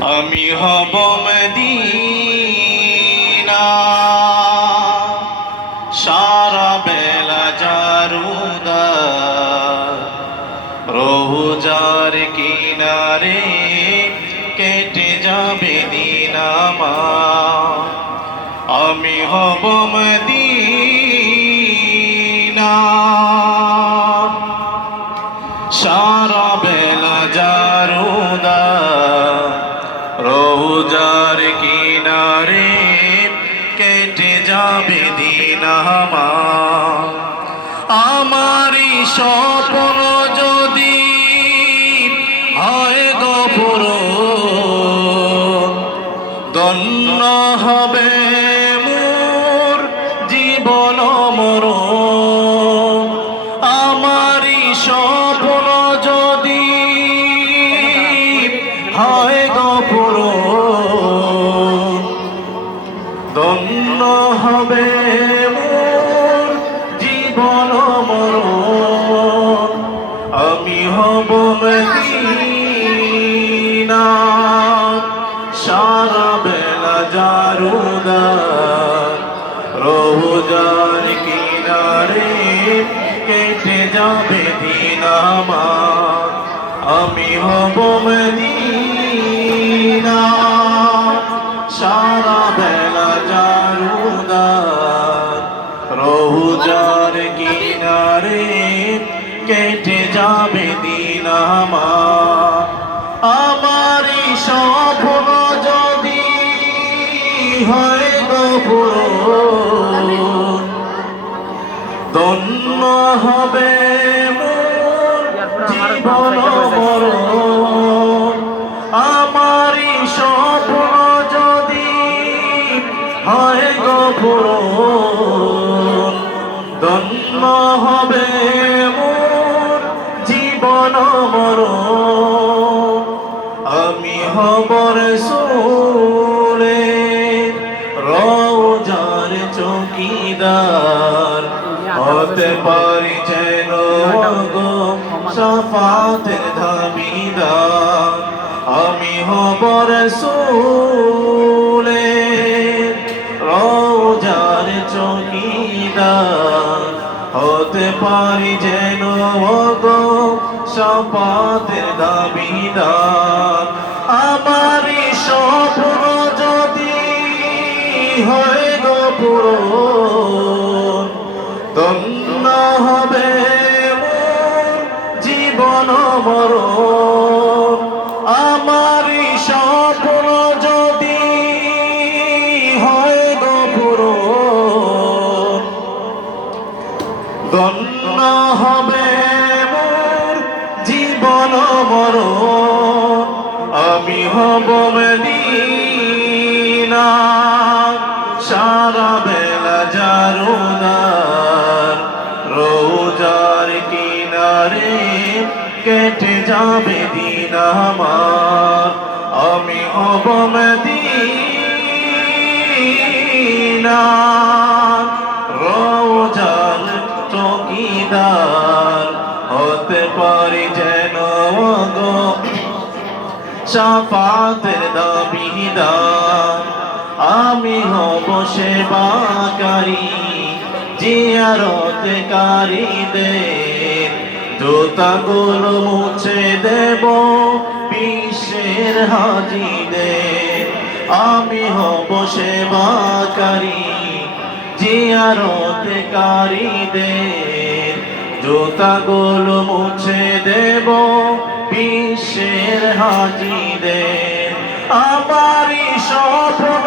আমি হব মদিনা। সারা বেলা জারুদা রোজার কিনারে কেটে যাবে দিনামা আমি হব মদিনা। জীবন মর আমারই স্বপ্ন যদি হয় গপুর রোজার কিনারে কেটে যাবে দিন আমার। আমি হব মদিনা। সারা বেলা জারুদার রোজার কিনারে কেটে যাবে দিন আমার। আমারই স্বপ্ন যদি হয় হবে মোর জীবন। আমারই স্বপ্ন যদি হয় গপুর ধন্য হবে মোর জীবন মরণ। আমি হবর সোলে রোজার চৌকিদার হতে পারি যেন গো সফাতের দাবিদার আমি হবর সোলে রোজার চৌকিদার হতে পারি যেন গো সপাতের দাবিদার আমারই স্বপ্ন যদি হয় গো পূরণ ধন্য হবে মোর জীবন মরণ। আমারই স্বপ্ন যদি হয় গো পূরণ। ধন্য হবে মোর জীবন মরণ। আমি হব মদিনা। রোজার চৌকিদার হতে পারি যেন গো। সাফাতের দাবিদার, আমি হব সেবাকারী জিয়ারতকারীদের জুতাগুলো মুছে দেব বিশ্বের হাজিদের। আমি হব সেবাকারী জিয়ারতকারীদের। জুতাগুলো মুছে দেব বিশ্বের হাজিদের। আমারই স্বপ্ন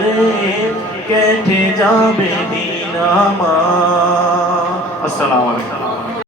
কিনারে কেটে যাবে দিন আমার। আসসালামু আলাইকুম।